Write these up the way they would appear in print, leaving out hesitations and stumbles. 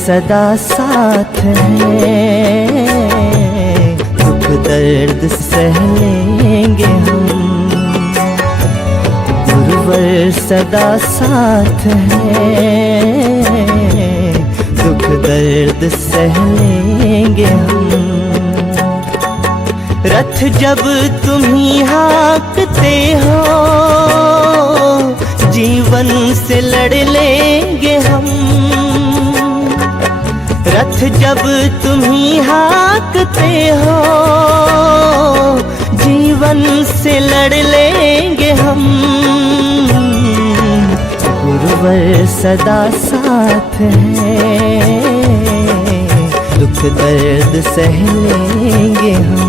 सदा साथ है, दुख दर्द सह लेंगे हम। गुरुवर सदा साथ है, दुख दर्द सह लेंगे हम। रथ जब तुम ही हाँकते हो, जीवन से लड़ लेंगे हम। रथ जब तुम ही हाँकते हो, जीवन से लड़ लेंगे हम। गुरुवर सदा साथ है, दुख दर्द सह लेंगे हम।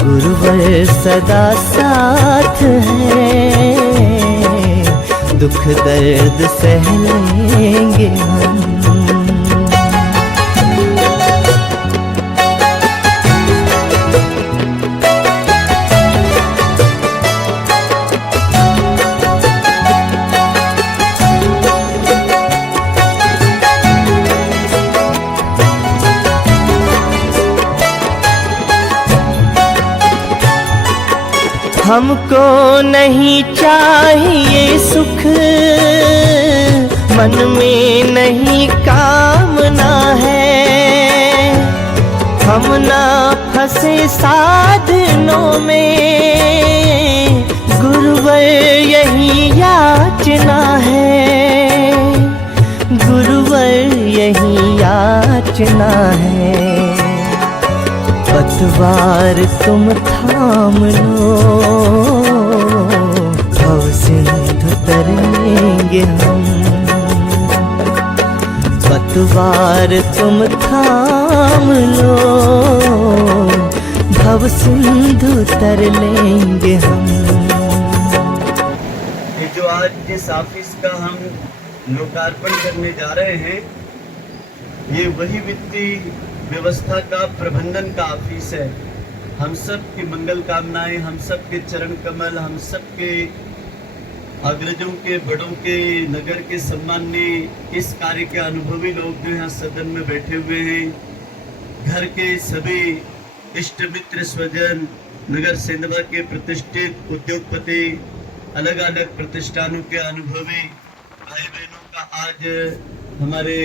गुरुवर सदा साथ है, दुख दर्द सह लेंगे हम। हमको नहीं चाहिए सुख, मन में नहीं कामना है। हम ना फंसे साधनों में, गुरुवर यही याचना है। गुरुवर यही याचना है। पतवार तुम थाम लो, भव सिंधु तर लेंगे हम। पतवार तुम थाम लो, भव सिंधु तर लेंगे हम। ये जो आज जिस ऑफिस का हम लोकार्पण करने जा रहे हैं, ये वही वित्तीय व्यवस्था का प्रबंधन का ऑफिस है। हम सब की मंगल कामनाएं, हम सब के चरण कमल, हम सब के अग्रजों के, बड़ों के, नगर के सम्माननीय इस कार्य के अनुभवी लोग जो यहाँ सदन में बैठे हुए हैं, घर के सभी इष्ट मित्र स्वजन, नगर सेंधवा के प्रतिष्ठित उद्योगपति, अलग अलग प्रतिष्ठानों के अनुभवी भाई बहनों का आज हमारे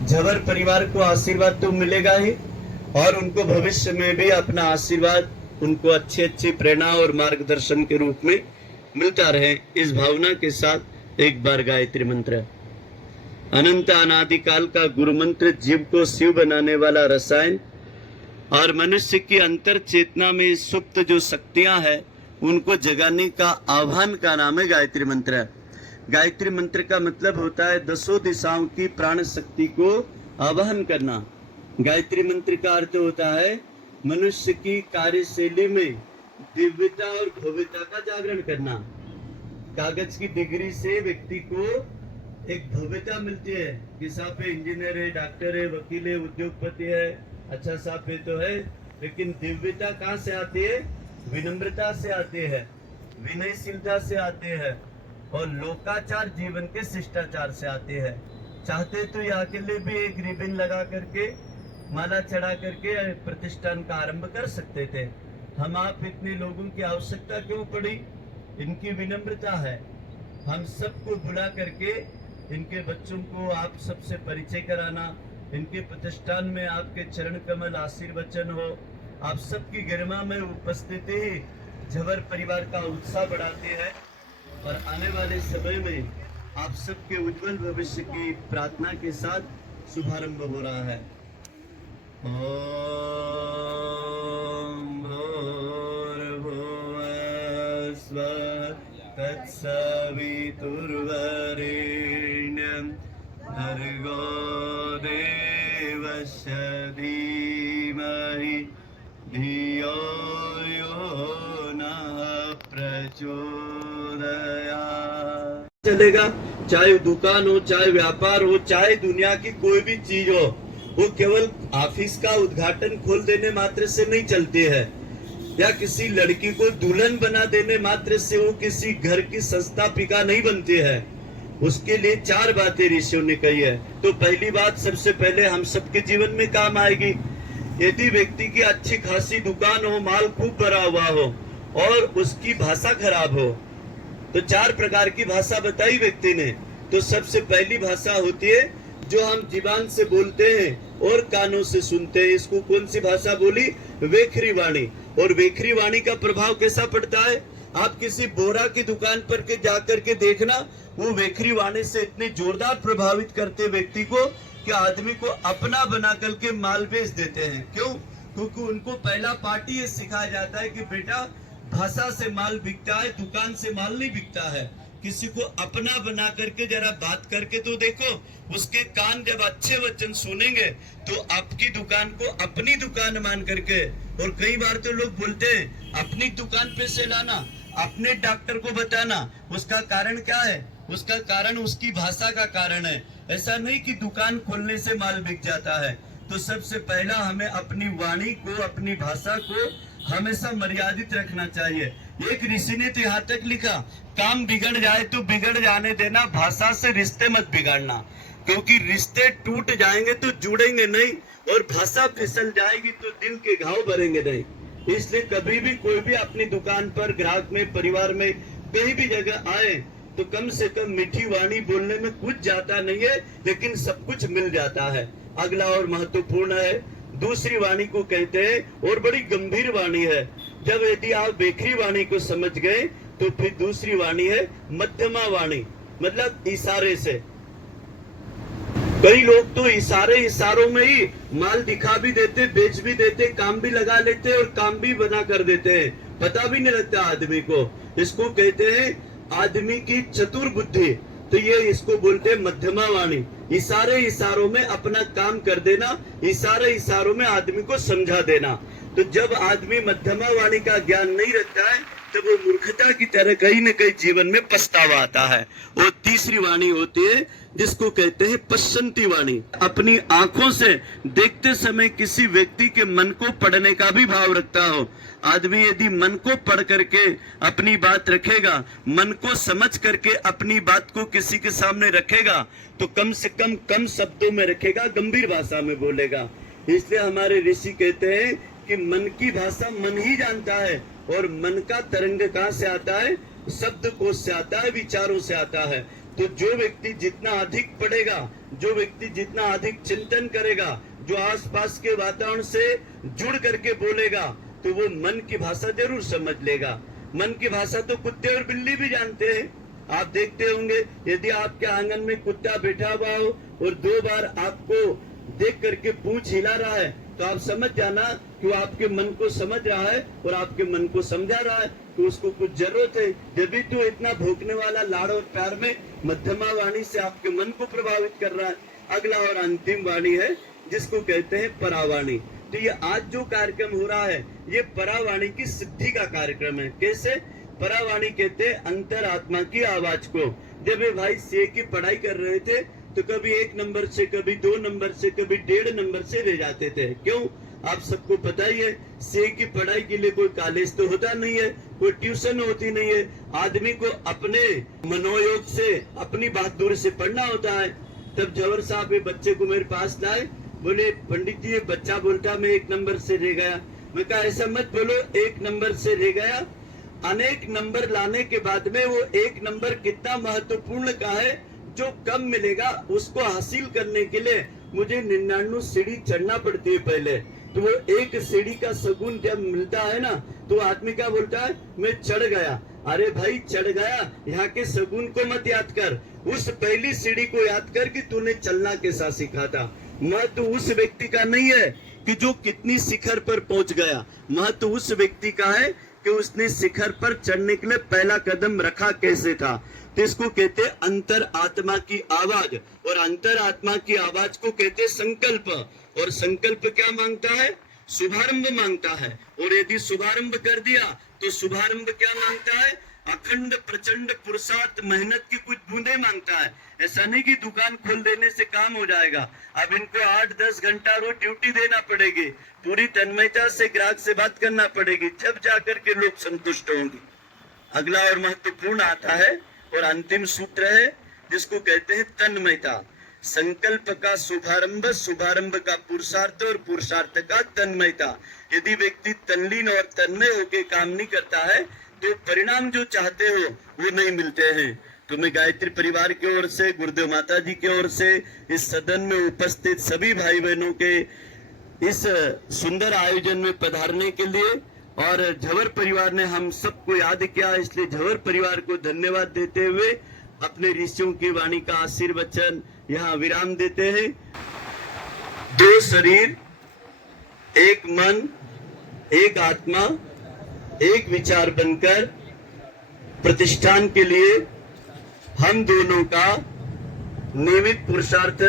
झवर परिवार को आशीर्वाद तो मिलेगा ही, और उनको भविष्य में भी अपना आशीर्वाद, उनको अच्छी अच्छी प्रेरणा और मार्गदर्शन के रूप में मिलता रहे। इस भावना के साथ एक बार गायत्री मंत्र। अनंत अनादिकाल का गुरु मंत्र जीव को शिव बनाने वाला रसायन और मनुष्य की अंतर चेतना में सुप्त जो शक्तियां हैं उनको जगाने का आह्वान का नाम है गायत्री मंत्र। गायत्री मंत्र का मतलब होता है दसों दिशाओं की प्राण शक्ति को आवाहन करना। गायत्री मंत्र का अर्थ होता है मनुष्य की कार्यशैली में दिव्यता और भव्यता का जागरण करना। कागज की डिग्री से व्यक्ति को एक भव्यता मिलती है कि साहब इंजीनियर है, डॉक्टर है, वकील है, उद्योगपति है, अच्छा साहब तो है, लेकिन दिव्यता कहाँ से आती है? विनम्रता से आती है, विनयशीलता से आती है, और लोकाचार जीवन के शिष्टाचार से आते हैं। चाहते तो यहाँ के लिए भी एक रिबन लगा करके, माला चढ़ा करके प्रतिष्ठान का आरंभ कर सकते थे। हम आप इतने लोगों की आवश्यकता क्यों पड़ी? इनकी विनम्रता है। हम सबको बुला करके इनके बच्चों को आप सबसे परिचय कराना, इनके प्रतिष्ठान में आपके चरण कमल आशीर्वचन हो, आप सबकी गरिमा में उपस्थिति ही झवर परिवार का उत्साह बढ़ाती है, और आने वाले समय में आप सबके उज्जवल भविष्य की प्रार्थना के साथ शुभारंभ हो रहा है। ओम भूर्भुवः स्वः तत्सवितुर्वरेण्यं भर्गो देवस्य धीमहि धियो यो नः प्रचोदयात्। चलेगा, चाहे दुकान हो, चाहे व्यापार हो, चाहे दुनिया की कोई भी चीज हो, वो केवल ऑफिस का उद्घाटन खोल देने मात्र से नहीं चलती है, या किसी लड़की को दुल्हन बना देने मात्र से वो किसी घर की संस्थापिका नहीं बनती है। उसके लिए 4 बातें ऋषियों ने कही है। तो पहली बात सबसे पहले हम सबके जीवन में काम आएगी। यदि व्यक्ति की अच्छी खासी दुकान हो, माल खूब भरा हुआ हो और उसकी भाषा खराब हो, तो 4 प्रकार की भाषा बताई व्यक्ति ने। तो सबसे पहली भाषा होती है जो हम जीवान से बोलते हैं और कानों से सुनते हैं। इसको कौन सी भाषा बोली? वेखरी वाणी। और वेखरी वाणी का प्रभाव कैसा पड़ता है? आप किसी बोरा की दुकान पर के जाकर के देखना, वो वेखरी वाणी से इतने जोरदार प्रभावित करते व्यक्ति को कि आदमी को अपना बना करके माल बेच देते हैं। क्यों? क्योंकि उनको पहला पार्ट ये सिखाया जाता है कि बेटा भाषा से माल बिकता है, दुकान से माल नहीं बिकता है। किसी को अपना बना करके जरा बात करके तो देखो, उसके कान जब अच्छे वचन सुनेंगे तो आपकी दुकान को अपनी दुकान मान करके। और कई बार तो लोग बोलते हैं अपनी दुकान पे से लाना, अपने डॉक्टर को बताना। उसका कारण क्या है? उसका कारण उसकी भाषा का कारण है। ऐसा नहीं कि दुकान खोलने से माल बिक जाता है। तो सबसे पहला हमें अपनी वाणी को, अपनी भाषा को हमेशा मर्यादित रखना चाहिए। एक ऋषि ने तो यहाँ तक लिखा, काम बिगड़ जाए तो बिगड़ जाने देना, भाषा से रिश्ते मत बिगाड़ना। क्योंकि रिश्ते टूट जाएंगे तो जुड़ेंगे नहीं, और भाषा फिसल जाएगी तो दिल के घाव भरेंगे नहीं। इसलिए कभी भी कोई भी अपनी दुकान पर, ग्राहक में, परिवार में, कहीं भी जगह आए तो कम से कम मीठी वाणी बोलने में कुछ जाता नहीं है, लेकिन सब कुछ मिल जाता है। अगला और महत्वपूर्ण है, दूसरी वाणी को कहते हैं और बड़ी गंभीर वाणी है। जब यदि आप वेखरी वाणी को समझ गए तो फिर दूसरी वाणी है मध्यमा वाणी, मतलब इशारे से। कई लोग तो इशारों में ही माल दिखा भी देते, बेच भी देते, काम भी लगा लेते और काम भी बना कर देते हैं, पता भी नहीं लगता आदमी को। इसको कहते हैं आदमी की चतुर बुद्धि। तो ये इसको बोलते हैं मध्यमा वाणी। इशारों में अपना काम कर देना, इशारों में आदमी को समझा देना। तो जब आदमी मध्यमा वाणी का ज्ञान नहीं रखता है तब वो मूर्खता की तरह कहीं न कहीं जीवन में पछतावा आता है। और तीसरी वाणी होती है जिसको कहते हैं पश्चंती वाणी। अपनी आंखों से देखते समय किसी व्यक्ति के मन को पढ़ने का भी भाव रखता हो। आदमी यदि मन को पढ़ करके अपनी बात रखेगा, मन को समझ करके अपनी बात को किसी के सामने रखेगा, तो कम से कम शब्दों में रखेगा, गंभीर भाषा में बोलेगा। इसलिए हमारे ऋषि कहते हैं कि मन की भाषा मन ही जानता है, और मन का तरंग कहाँ से आता है? शब्दकोश से आता है, विचारों से आता है। तो जो व्यक्ति जितना अधिक पढ़ेगा, जो व्यक्ति जितना अधिक चिंतन करेगा, जो आसपास के वातावरण से जुड़ करके बोलेगा, तो वो मन की भाषा जरूर समझ लेगा। मन की भाषा तो कुत्ते और बिल्ली भी जानते हैं। आप देखते होंगे, यदि आपके आंगन में कुत्ता बैठा हुआ हो और 2 बार आपको देख करके पूंछ हिला रहा है, तो आप समझ जाना कि वो आपके मन को समझ रहा है और आपके मन को समझा रहा है, तो उसको कुछ जरूरत है। जब भी तो इतना भौंकने वाला लाड़ और प्यार में मध्यमा वाणी से आपके मन को प्रभावित कर रहा है। अगला और अंतिम वाणी है जिसको कहते हैं परावाणी। तो ये आज जो कार्यक्रम हो रहा है, ये परावाणी की सिद्धि का कार्यक्रम है। कैसे? परावाणी कहते हैं अंतरात्मा की आवाज को। जब ये भाई सीए की पढ़ाई कर रहे थे तो कभी 1 नंबर से, कभी 2 नंबर से, कभी 1.5 नंबर से रह जाते थे। क्यों? आप सबको पता ही है, सीए की पढ़ाई के लिए कोई कॉलेज तो होता नहीं है, कोई ट्यूशन होती नहीं है। आदमी को अपने मनोयोग से, अपनी बहादुरी से पढ़ना होता है। तब जवर साहब ये बच्चे को मेरे पास लाए, बोले पंडित जी ये बच्चा बोलता मैं 1 नंबर से रह गया। मैं कहा ऐसा मत बोलो, 1 नंबर से रह गया। अनेक नंबर लाने के बाद में वो 1 नंबर कितना महत्वपूर्ण का है, जो कम मिलेगा उसको हासिल करने के लिए मुझे 99 सीढ़ी चढ़ना पड़ती है पहले। तो वो 1 सीढ़ी का सगुन जब मिलता है ना, तो आदमी क्या बोलता है? मैं चढ़ गया। अरे भाई चढ़ गया, यहाँ के सगुन को मत याद कर, उस पहली सीढ़ी को याद कर कि तूने चलना कैसा सीखा था। महत्व उस व्यक्ति का नहीं है कि जो कितनी शिखर पर पहुंच गया, महत्व उस व्यक्ति का है कि उसने शिखर पर चढ़ने के लिए पहला कदम रखा कैसे था। तो इसको कहते हैं अंतर आत्मा की आवाज, और अंतर आत्मा की आवाज को कहते हैं संकल्प। और संकल्प क्या मांगता है? शुभारंभ मांगता है। और यदि शुभारंभ कर दिया तो शुभारंभ क्या मांगता है? अखंड प्रचंड पुरुषार्थ, मेहनत की कुछ बूंदे मांगता है। ऐसा नहीं कि दुकान खोल देने से काम हो जाएगा। अब इनको 8-10 घंटा रोज ड्यूटी देना पड़ेगी, पूरी तन्मयता से ग्राहक से बात करना पड़ेगी, जब जाकर के लोग संतुष्ट होंगे। अगला और महत्वपूर्ण आता है और अंतिम सूत्र है जिसको कहते हैं तन्मयता। संकल्प का शुभारंभ, शुभारंभ का पुरुषार्थ और पुरुषार्थ का तन्मयता। यदि व्यक्ति तल्लीन और तन्मय होकर काम नहीं करता है तो परिणाम जो चाहते हो वो नहीं मिलते हैं। तो मैं गायत्री परिवार की ओर से, गुरुदेव माता जी की ओर से, इस सदन में उपस्थित सभी भाई बहनों के इस सुंदर आयोजन में पधारने के लिए और झंवर परिवार ने हम सबको याद किया, इसलिए झंवर परिवार को धन्यवाद देते हुए अपने ऋषियों की वाणी का आशीर्वचन यहाँ विराम देते हैं। दो शरीर, एक मन, एक आत्मा, एक विचार बनकर प्रतिष्ठान के लिए हम दोनों का नियमित पुरुषार्थ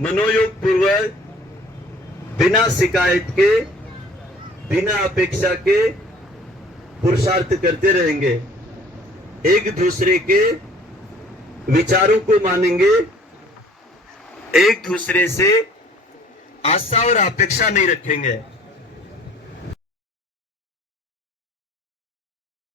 मनोयोग पूर्वक, बिना शिकायत के, बिना अपेक्षा के पुरुषार्थ करते रहेंगे। एक दूसरे के विचारों को मानेंगे, एक दूसरे से आशा और अपेक्षा नहीं रखेंगे।